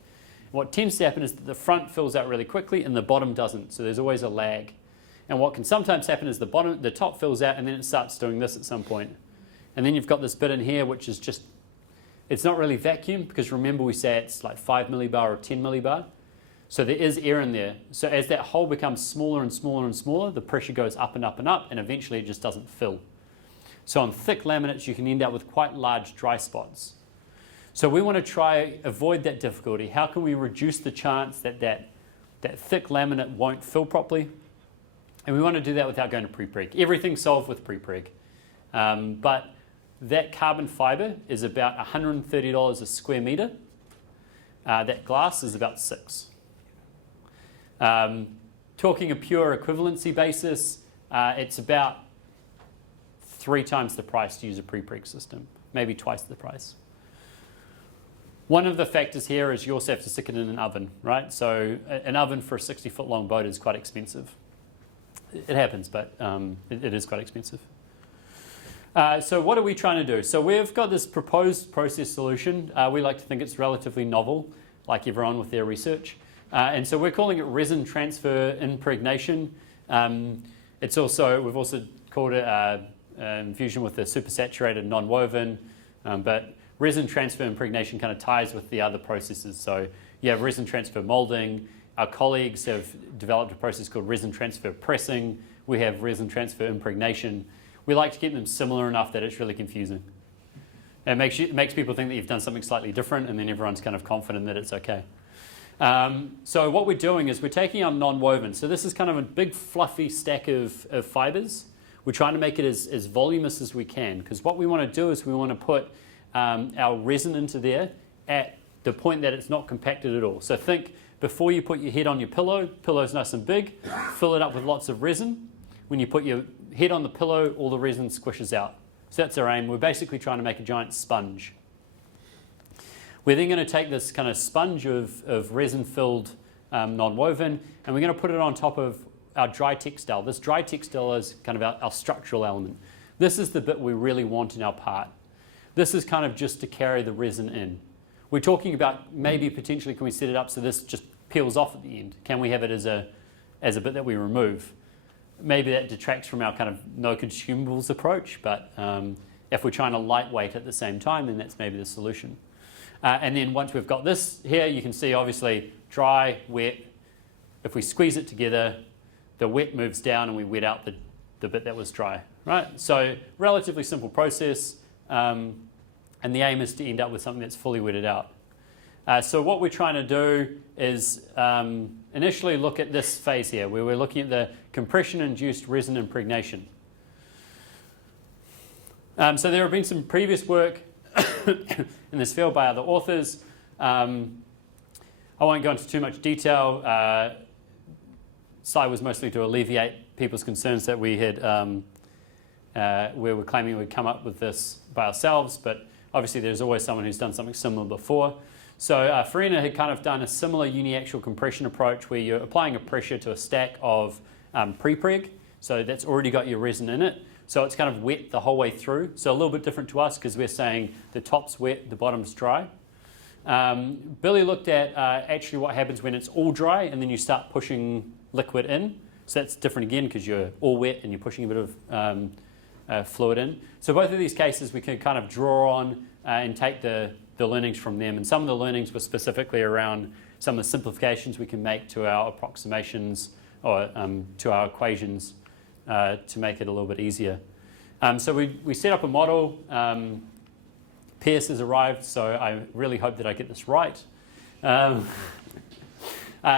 What tends to happen is that the front fills out really quickly and the bottom doesn't. So there's always a lag. And what can sometimes happen is the top fills out and then it starts doing this at some point. And then you've got this bit in here which is just, it's not really vacuum because remember we say it's like 5 millibar or 10 millibar. So there is air in there. So as that hole becomes smaller and smaller and smaller, the pressure goes up and up and up, and eventually it just doesn't fill. So on thick laminates, you can end up with quite large dry spots. So we want to try avoid that difficulty. How can we reduce the chance that thick laminate won't fill properly? And we want to do that without going to pre-preg. Everything's solved with pre-preg. But that carbon fiber is about $130 a square meter. That glass is about $6. Talking a pure equivalency basis, it's about 3 times the price to use a pre-preg system, maybe twice the price. One of the factors here is you also have to stick it in an oven, right? So an oven for a 60-foot long boat is quite expensive. It happens, but it is quite expensive. So what are we trying to do? So we've got this proposed process solution. We like to think it's relatively novel, like everyone with their research. And so we're calling it resin transfer impregnation. We've also called it infusion with a supersaturated non-woven, but resin transfer impregnation kind of ties with the other processes. So you have resin transfer molding. Our colleagues have developed a process called resin transfer pressing. We have resin transfer impregnation. We like to keep them similar enough that it's really confusing. It makes people think that you've done something slightly different, and then everyone's kind of confident that it's okay. So what we're doing is we're taking our non-woven. So this is kind of a big fluffy stack of fibers. We're trying to make it as voluminous as we can, because what we want to do is we want to put our resin into there at the point that it's not compacted at all. So think before you put your head on your pillow, pillow's nice and big, fill it up with lots of resin. When you put your head on the pillow, all the resin squishes out. So that's our aim. We're basically trying to make a giant sponge. We're then going to take this kind of sponge of resin-filled non-woven, and we're going to put it on top of our dry textile. This dry textile is kind of our structural element. This is the bit we really want in our part. This is kind of just to carry the resin in. We're talking about maybe potentially can we set it up so this just peels off at the end? Can we have it as a bit that we remove? Maybe that detracts from our kind of no consumables approach, but if we're trying to lightweight at the same time, then that's maybe the solution. And then once we've got this here, you can see obviously dry, wet. If we squeeze it together, the wet moves down and we wet out the bit that was dry, right? So relatively simple process, and the aim is to end up with something that's fully wetted out. So what we're trying to do is initially look at this phase here, where we're looking at the compression-induced resin impregnation. So there have been some previous work in this field by other authors. I won't go into too much detail. Sy was mostly to alleviate people's concerns that we had, where we're claiming we'd come up with this by ourselves, but obviously there's always someone who's done something similar before. So Farina had kind of done a similar uniaxial compression approach where you're applying a pressure to a stack of pre-preg. So that's already got your resin in it. So it's kind of wet the whole way through. So a little bit different to us because we're saying the top's wet, the bottom's dry. Billy looked at actually what happens when it's all dry and then you start pushing liquid in. So that's different again because you're all wet and you're pushing a bit of fluid in. So both of these cases we can kind of draw on and take the learnings from them. And some of the learnings were specifically around some of the simplifications we can make to our approximations or to our equations to make it a little bit easier. So we set up a model. Pierce has arrived, so I really hope that I get this right.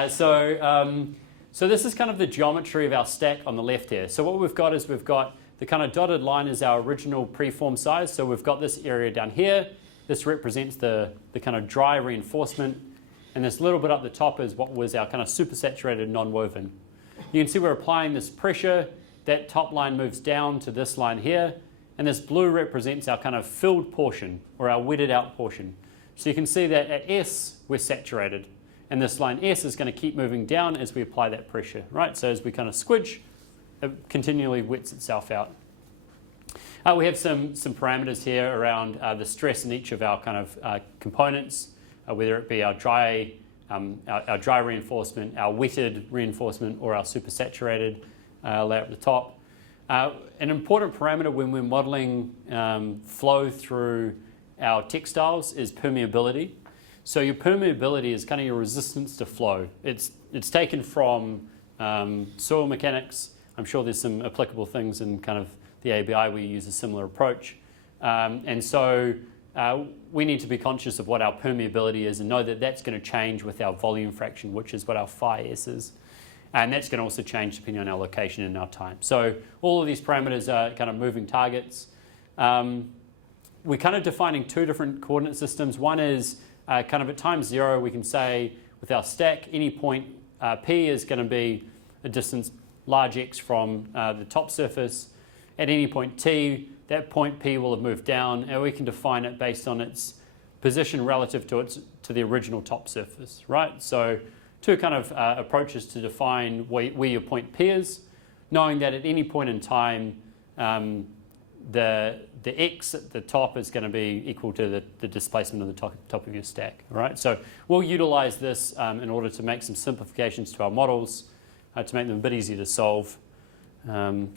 So this is kind of the geometry of our stack on the left here. So what we've got is we've got the kind of dotted line is our original preform size. So we've got this area down here. This represents the kind of dry reinforcement. And this little bit up the top is what was our kind of supersaturated non-woven. You can see we're applying this pressure. That top line moves down to this line here. And this blue represents our kind of filled portion or our wetted out portion. So you can see that at S, we're saturated. And this line S is going to keep moving down as we apply that pressure, right? So as we kind of squidge, it continually wets itself out. We have some parameters here around the stress in each of our kind of components, whether it be our dry reinforcement, our wetted reinforcement, or our supersaturated layer at the top. An important parameter when we're modeling flow through our textiles is permeability. So your permeability is kind of your resistance to flow. It's taken from soil mechanics. I'm sure there's some applicable things in kind of the ABI where you use a similar approach. And so we need to be conscious of what our permeability is and know that that's going to change with our volume fraction, which is what our phi s is. And that's going to also change depending on our location and our time. So all of these parameters are kind of moving targets. We're kind of defining two different coordinate systems. One is kind of at time 0, we can say with our stack, any point P is going to be a distance large x from the top surface. At any point T, that point P will have moved down, and we can define it based on its position relative to the original top surface, right? So two kind of approaches to define where your point P is, knowing that at any point in time, the x at the top is going to be equal to the displacement of the top of your stack. All right, so we'll utilize this in order to make some simplifications to our models to make them a bit easier to solve. The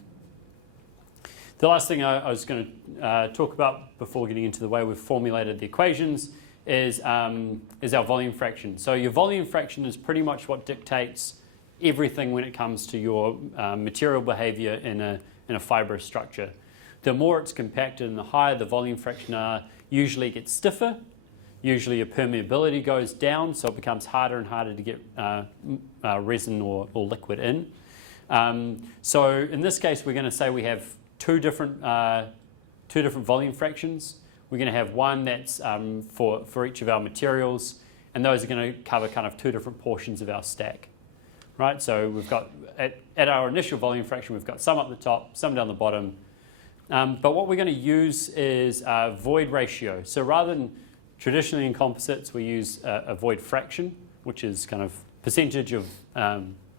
last thing I was going to talk about before getting into the way we've formulated the equations is our volume fraction. So your volume fraction is pretty much what dictates everything when it comes to your material behavior in a fibrous structure. The more it's compacted and the higher the volume fraction are, usually it gets stiffer. Usually your permeability goes down, so it becomes harder and harder to get resin or liquid in. So in this case, we're going to say we have two different volume fractions. We're going to have one that's for each of our materials, and those are going to cover kind of two different portions of our stack. Right, so we've got, at our initial volume fraction, we've got some up the top, some down the bottom. But what we're going to use is a void ratio. So rather than traditionally in composites, we use a void fraction, which is kind of percentage of,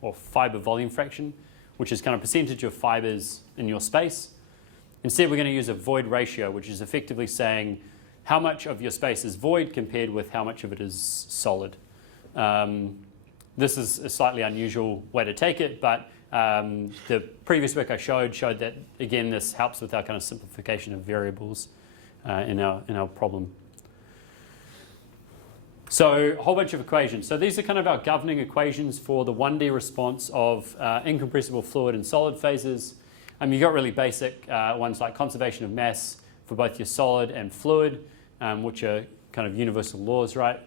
or fibre volume fraction, which is kind of percentage of fibres in your space. Instead, we're going to use a void ratio, which is effectively saying how much of your space is void compared with how much of it is solid. This is a slightly unusual way to take it, but the previous work I showed that, again, this helps with our kind of simplification of variables in our problem. So a whole bunch of equations. So these are kind of our governing equations for the 1D response of incompressible fluid and solid phases. You've got really basic ones like conservation of mass for both your solid and fluid, which are kind of universal laws, right?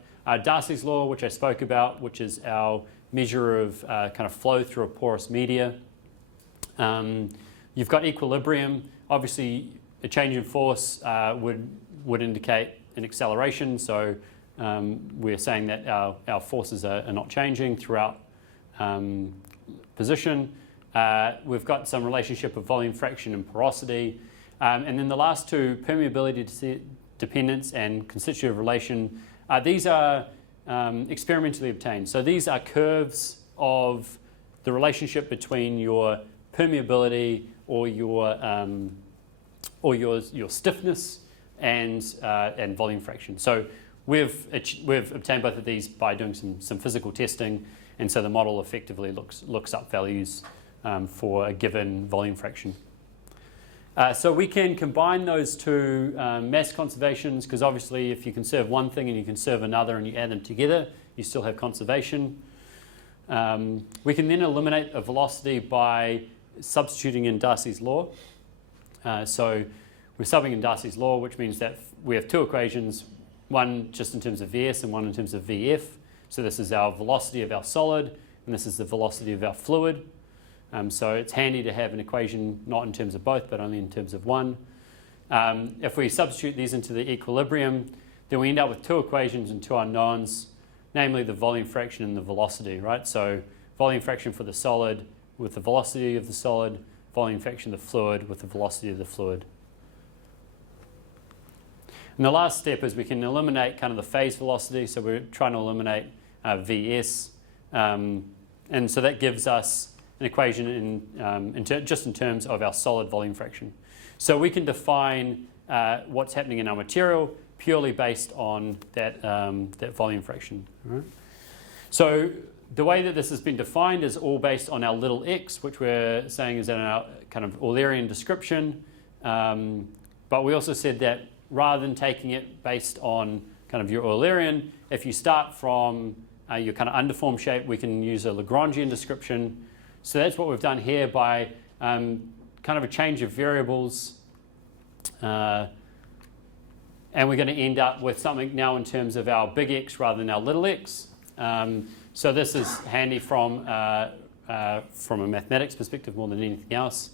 Darcy's law, which I spoke about, which is our measure of kind of flow through a porous media. You've got equilibrium. Obviously, a change in force would indicate an acceleration. So we're saying that our forces are not changing throughout position. We've got some relationship of volume fraction and porosity. And then the last two, permeability dependence and constitutive relation, these are experimentally obtained. So these are curves of the relationship between your permeability or your stiffness and volume fraction. So we've obtained both of these by doing some physical testing, and so the model effectively looks up values for a given volume fraction. So we can combine those two mass conservations, because obviously if you conserve one thing and you conserve another and you add them together, you still have conservation. We can then eliminate a velocity by substituting in Darcy's law. So we're subbing in Darcy's law, which means that we have two equations, one just in terms of Vs and one in terms of Vf. So this is our velocity of our solid, and this is the velocity of our fluid. So it's handy to have an equation not in terms of both, but only in terms of one. If we substitute these into the equilibrium, then we end up with two equations and two unknowns, namely the volume fraction and the velocity, right? So volume fraction for the solid with the velocity of the solid, volume fraction of the fluid with the velocity of the fluid. And the last step is we can eliminate kind of the phase velocity, so we're trying to eliminate Vs. And so that gives us an equation just in terms of our solid volume fraction. So we can define what's happening in our material purely based on that volume fraction. Right? So the way that this has been defined is all based on our little x, which we're saying is in our kind of Eulerian description. But we also said that rather than taking it based on kind of your Eulerian, if you start from your kind of undeformed shape, we can use a Lagrangian description. So that's what we've done here by kind of a change of variables. And we're going to end up with something now in terms of our big X rather than our little x. So this is handy from a mathematics perspective more than anything else.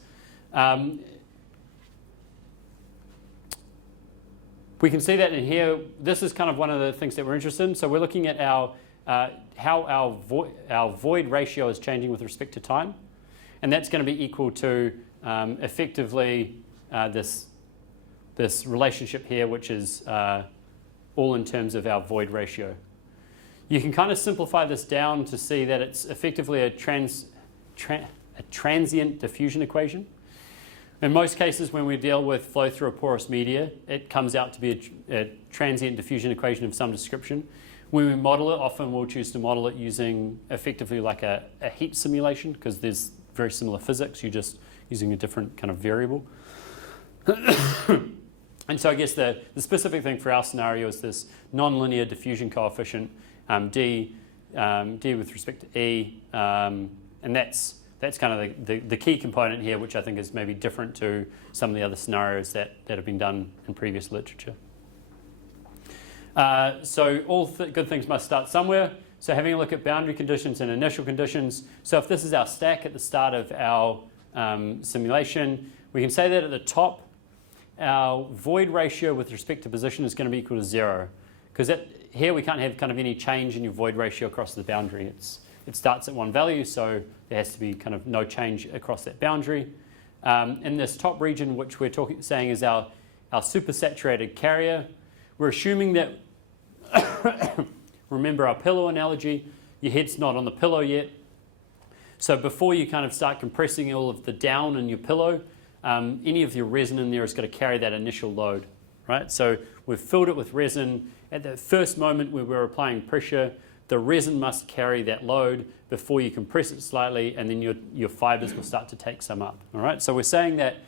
We can see that in here. This is kind of one of the things that we're interested in. So we're looking at how our void ratio is changing with respect to time. And that's going to be equal to effectively this relationship here, which is all in terms of our void ratio. You can kind of simplify this down to see that it's effectively a transient diffusion equation, In most cases, when we deal with flow through a porous media, it comes out to be a transient diffusion equation of some description. When we model it, often we'll choose to model it using effectively like a heat simulation, because there's very similar physics, you're just using a different kind of variable. And so I guess the specific thing for our scenario is this nonlinear diffusion coefficient, D with respect to E, and that's kind of the key component here, which I think is maybe different to some of the other scenarios that have been done in previous literature. So all good things must start somewhere. So having a look at boundary conditions and initial conditions. So if this is our stack at the start of our simulation, we can say that at the top, our void ratio with respect to position is going to be equal to 0. Because here we can't have kind of any change in your void ratio across the boundary. It starts at one value, so there has to be kind of no change across that boundary. In this top region, which we're saying is our supersaturated carrier, we're assuming that, remember our pillow analogy, your head's not on the pillow yet. So before you kind of start compressing all of the down in your pillow, any of your resin in there is going to carry that initial load, right? So we've filled it with resin. At the first moment where we're applying pressure, the resin must carry that load before you compress it slightly, and then your fibers will start to take some up, all right? So we're saying that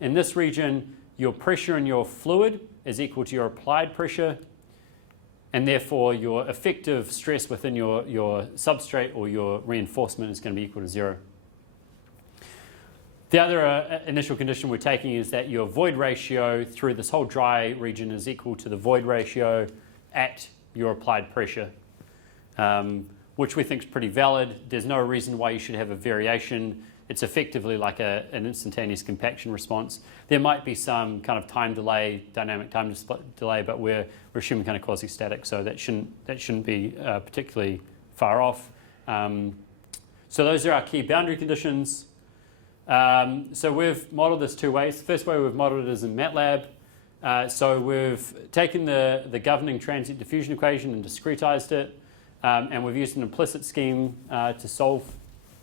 in this region, your pressure in your fluid is equal to your applied pressure, and therefore your effective stress within your substrate or your reinforcement is going to be equal to 0. The other initial condition we're taking is that your void ratio through this whole dry region is equal to the void ratio at your applied pressure, which we think is pretty valid. There's no reason why you should have a variation. It's effectively like an instantaneous compaction response. There might be some kind of time delay, dynamic time delay, but we're assuming kind of quasi-static, so that shouldn't be particularly far off. So those are our key boundary conditions. So we've modeled this two ways. The first way we've modeled it is in MATLAB. So we've taken the governing transient diffusion equation and discretized it, and we've used an implicit scheme to solve.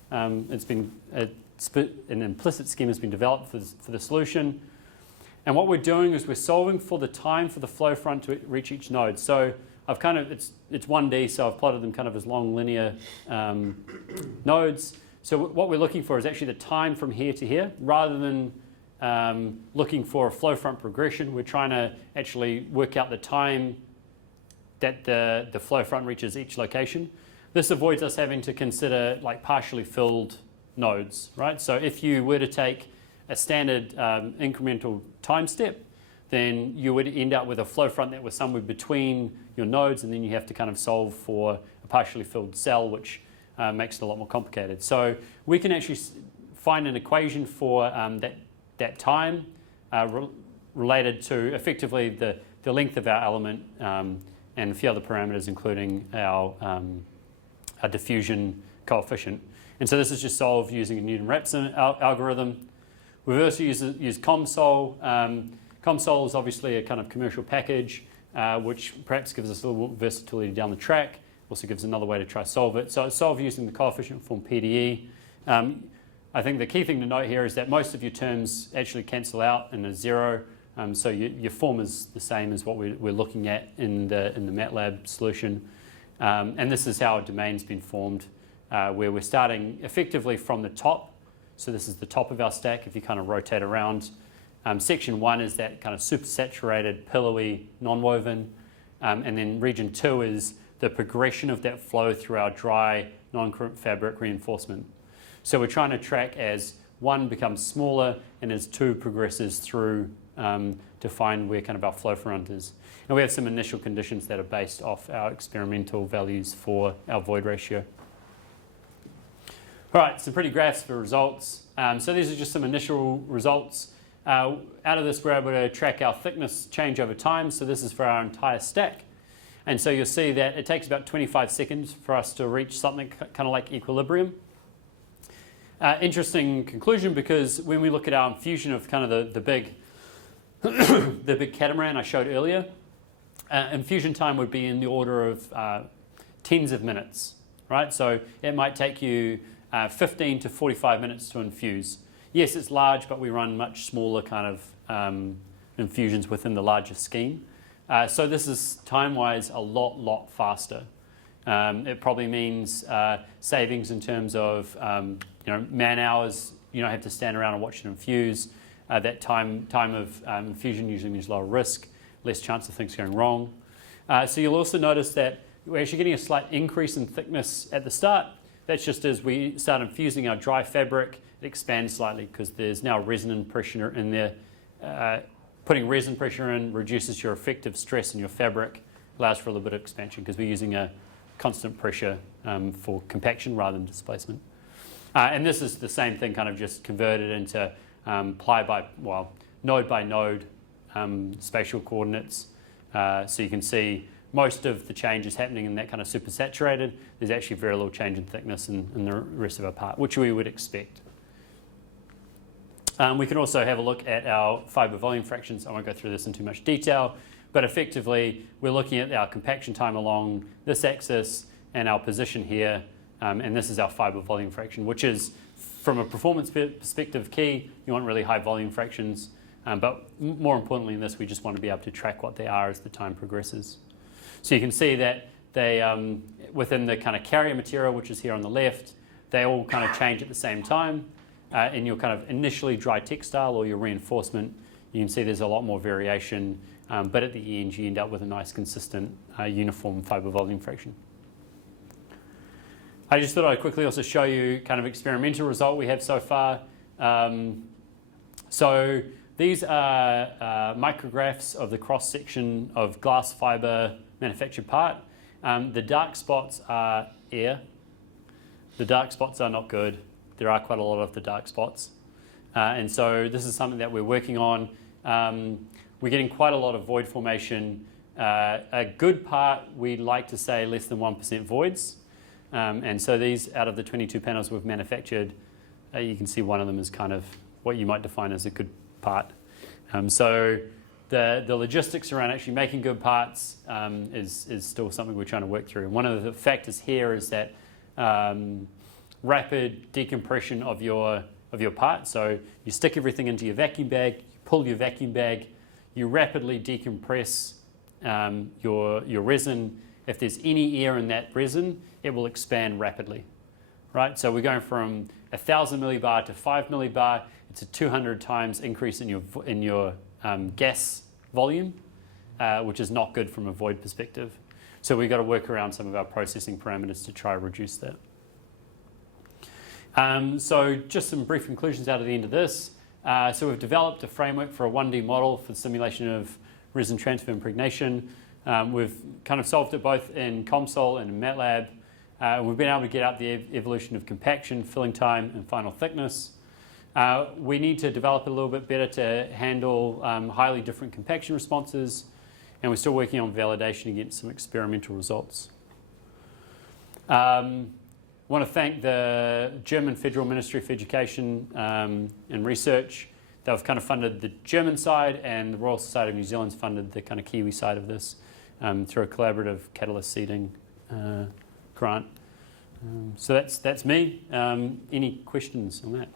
An implicit scheme has been developed for the solution. And what we're doing is we're solving for the time for the flow front to reach each node. So I've kind of, it's 1D, so I've plotted them kind of as long linear nodes. So what we're looking for is actually the time from here to here, rather than looking for a flow front progression. We're trying to actually work out the time that the flow front reaches each location. This avoids us having to consider like partially filled nodes, right? So if you were to take a standard incremental time step, then you would end up with a flow front that was somewhere between your nodes, and then you have to kind of solve for a partially filled cell, which makes it a lot more complicated. So we can actually find an equation for that time related to effectively the length of our element and a few other parameters, including our diffusion coefficient. And so this is just solved using a Newton-Raphson algorithm. We've also used ComSol. ComSol is obviously a kind of commercial package, which perhaps gives us a little versatility down the track. Also gives another way to try to solve it. So it's solved using the coefficient form PDE. I think the key thing to note here is that most of your terms actually cancel out and are 0. So your form is the same as what we're looking at in the MATLAB solution. And this is how a domain's been formed, where we're starting effectively from the top. So this is the top of our stack if you kind of rotate around. Section 1 is that kind of supersaturated, pillowy, non-woven. And then region 2 is the progression of that flow through our dry, non-fabric reinforcement. So we're trying to track as 1 becomes smaller and as 2 progresses through to find where kind of our flow front is. And we have some initial conditions that are based off our experimental values for our void ratio. All right, some pretty graphs for results. So these are just some initial results. Out of this, we're able to track our thickness change over time. So this is for our entire stack. And so you'll see that it takes about 25 seconds for us to reach something kind of like equilibrium. Interesting conclusion, because when we look at our infusion of kind of the big the big catamaran I showed earlier, infusion time would be in the order of tens of minutes, right? So it might take you 15 to 45 minutes to infuse. yes, it's large, but we run much smaller kind of infusions within the larger scheme. So this is time-wise a lot faster. It probably means savings in terms of man hours. You don't have to stand around and watch it infuse. That time of infusion usually means lower risk, less chance of things going wrong. So you'll also notice that we're actually getting a slight increase in thickness at the start. That's just as we start infusing our dry fabric, it expands slightly because there's now resin pressure in there. Putting resin pressure in reduces your effective stress in your fabric, allows for a little bit of expansion because we're using a constant pressure for compaction rather than displacement. And this is the same thing, kind of just converted into node by node spatial coordinates. So you can see most of the changes happening in that kind of supersaturated. There's actually very little change in thickness in the rest of our part, which we would expect. We can also have a look at our fibre volume fractions. I won't go through this in too much detail, but effectively we're looking at our compaction time along this axis and our position here, and this is our fibre volume fraction, which is, from a performance perspective, key. You want really high volume fractions, but more importantly in this, we just want to be able to track what they are as the time progresses. So you can see that they, within the kind of carrier material, which is here on the left, they all kind of change at the same time. In your kind of initially dry textile or your reinforcement, you can see there's a lot more variation, but at the end you end up with a nice consistent uniform fibre volume fraction. I just thought I'd quickly also show you kind of experimental result we have so far. So these are micrographs of the cross section of glass fibre manufactured part. The dark spots are air. The dark spots are not good. There are quite a lot of the dark spots. And so this is something that we're working on. We're getting quite a lot of void formation. A good part, we'd like to say less than 1% voids. And so these, out of the 22 panels we've manufactured, you can see one of them is kind of what you might define as a good part. So the logistics around actually making good parts is still something we're trying to work through. And one of the factors here is that rapid decompression of your part. So you stick everything into your vacuum bag, you pull your vacuum bag, you rapidly decompress your resin. If there's any air in that resin, it will expand rapidly, right? So we're going from 1,000 millibar to 5 millibar. It's a 200 times increase in your gas volume, which is not good from a void perspective. So we've got to work around some of our processing parameters to try to reduce that. So just some brief conclusions out of the end of this. So we've developed a framework for a 1D model for the simulation of resin transfer impregnation. We've kind of solved it both in COMSOL and in MATLAB. We've been able to get out the evolution of compaction, filling time, and final thickness. We need to develop it a little bit better to handle highly different compaction responses, and we're still working on validation against some experimental results. I want to thank the German Federal Ministry for Education and Research. They've kind of funded the German side, and the Royal Society of New Zealand's funded the kind of Kiwi side of this through a collaborative catalyst seeding grant. So that's me. Any questions on that?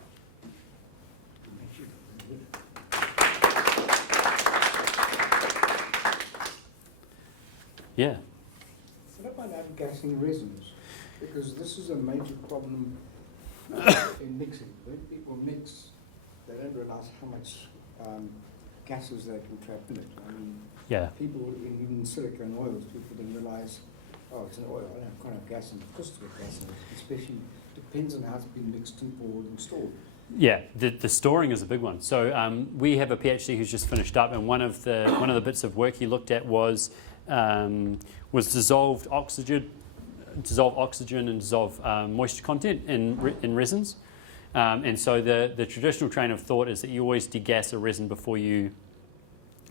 Yeah. What about outgassing resins? Because this is a major problem in mixing. When people mix, they don't realize how much gases they can trap in it. I mean, Yeah. people in silicone oils, people don't realize, oh, it's an oil, I can't have gas in it. Of course it's got gas in it, especially depends on how it's been mixed and poured and stored. Yeah, the storing is a big one. So we have a PhD who's just finished up, and one of the bits of work he looked at was dissolved oxygen and dissolve moisture content in resins. And so the traditional train of thought is that you always degas a resin before you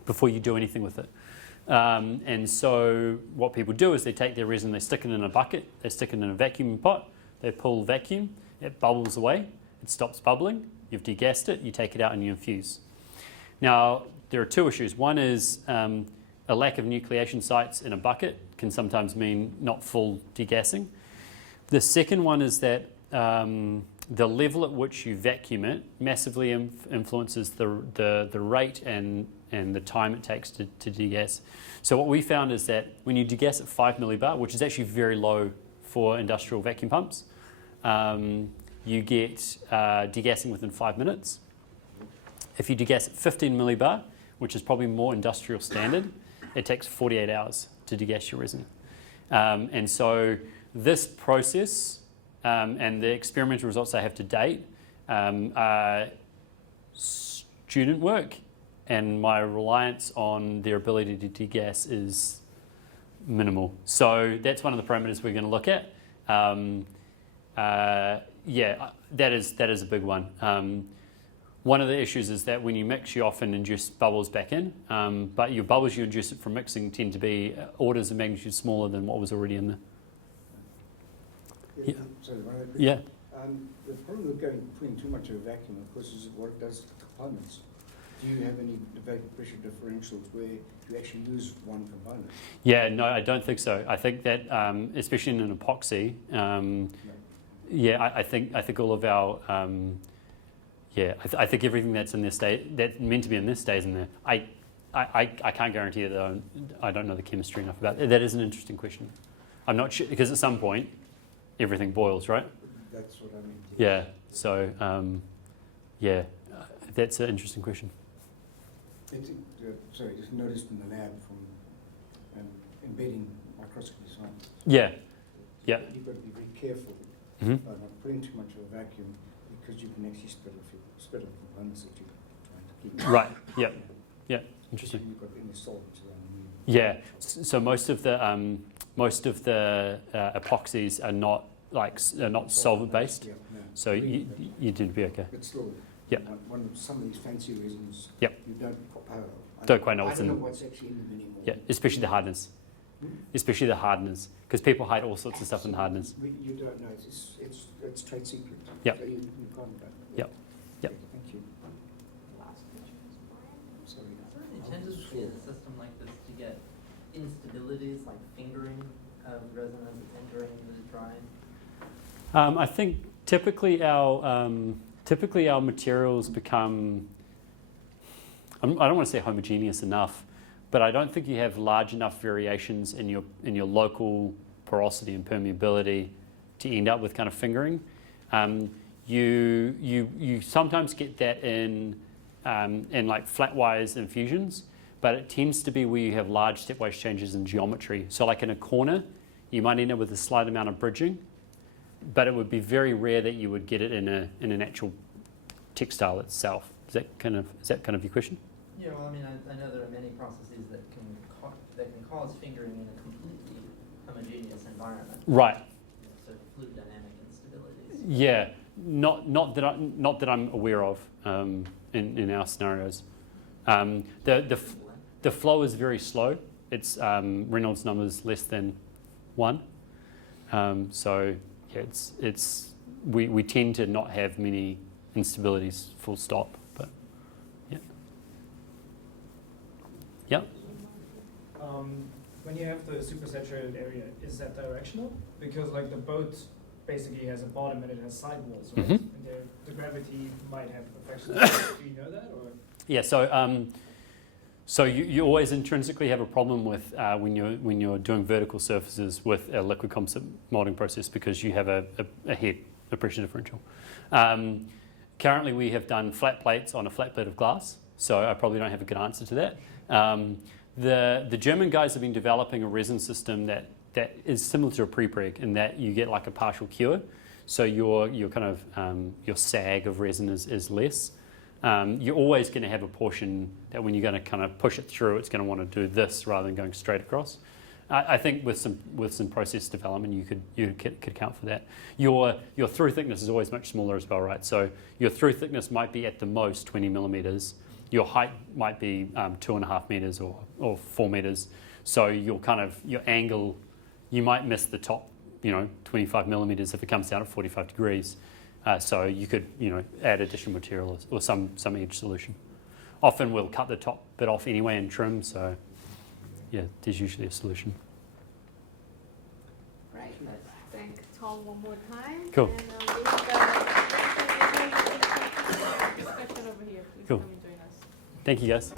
do anything with it. And so what people do is they take their resin, they stick it in a bucket, they stick it in a vacuum pot, they pull vacuum, it bubbles away, it stops bubbling, you've degassed it, you take it out and you infuse. Now, there are two issues. One is a lack of nucleation sites in a bucket can sometimes mean not full degassing. The second one is that the level at which you vacuum it massively influences the rate and the time it takes to degas. So what we found is that when you degas at 5 millibar, which is actually very low for industrial vacuum pumps, you get degassing within 5 minutes. If you degas at 15 millibar, which is probably more industrial standard, it takes 48 hours to degas your resin. And so this process and the experimental results I have to date are student work, and my reliance on their ability to degas is minimal. So that's one of the parameters we're going to look at. Yeah, that is a big one. One of the issues is that when you mix, you often induce bubbles back in, but your bubbles you induce it from mixing tend to be orders of magnitude smaller than what was already in there. Yeah. Sorry, Yeah. the problem with putting too much of a vacuum, of course, is what it does to the components. Do you have any vacuum pressure differentials where you actually lose one component? Yeah, no, I don't think so. I think that, especially in an epoxy, yeah, I think all of our, I think everything that's in this that's meant to be in this stays in there. I can't guarantee that I don't know the chemistry enough about it. That is an interesting question. I'm not sure, because at some point, everything boils, right? That's what I mean. Yeah, so, yeah, that's an interesting question. Sorry, just noticed in the lab from embedding microscopy science. Yeah, yeah. You've got to be very careful Mm-hmm. about not putting too much of a vacuum, because you can actually split off components that you're trying to keep. Right, yeah, yeah, interesting. You've got any solvents around you. Yeah, so most of the epoxies are not solvent based, Yeah, no. so you did be okay. But still, Yeah. some of these fancy resins, Yep. you don't Don't quite know what's I in don't them. know what's actually in them anymore. Yeah, especially the hardeners. Especially the hardeners, because people hide all sorts of stuff in hardeners. You don't know. It's trade secret. Yep. So you can't know. Yep. Yep. Thank you. Last question is Brian. Sorry. Is there any tendency in a system like this to get instabilities like fingering of resin as it's entering the drying? I think typically our materials become, I don't want to say homogeneous enough, but I don't think you have large enough variations in your local porosity and permeability to end up with kind of fingering. You sometimes get that in like flat wires infusions, but it tends to be where you have large stepwise changes in geometry. So like in a corner, you might end up with a slight amount of bridging, but it would be very rare that you would get it in an actual textile itself. Is that kind of your question? Yeah, well, I mean, I know there are many processes that can cause fingering in a completely homogeneous environment. Right. So fluid dynamic instabilities. Yeah. Not that I'm aware of in our scenarios. The flow is very slow. It's Reynolds numbers less than 1. So yeah, we tend to not have many instabilities. Full stop. But yeah. Yeah. When you have the supersaturated area, is that directional? Because like the boat basically has a bottom and it has sidewalls, right? Mhm. And the gravity might have effects. Do you know that, or? Yeah. So you always intrinsically have a problem with when you're doing vertical surfaces with a liquid composite molding process, because you have a pressure differential. Currently, we have done flat plates on a flat plate of glass, so I probably don't have a good answer to that. The German guys have been developing a resin system that is similar to a pre-preg in that you get like a partial cure, so your kind of your sag of resin is less. You're always going to have a portion that when you're going to kind of push it through, it's going to want to do this rather than going straight across. I think with some process development, you could account for that. Your through thickness is always much smaller as well, right? So your through thickness might be at the most 20 millimeters. Your height might be 2.5 meters or 4 meters. So your angle, you might miss the top, 25 millimeters if it comes down at 45 degrees. So you could, add additional material or some edge solution. Often we'll cut the top bit off anyway and trim. So yeah, there's usually a solution. Right, let's thank Tom one more time. Cool. And, over here. Please Cool. come and join us. Thank you, guys.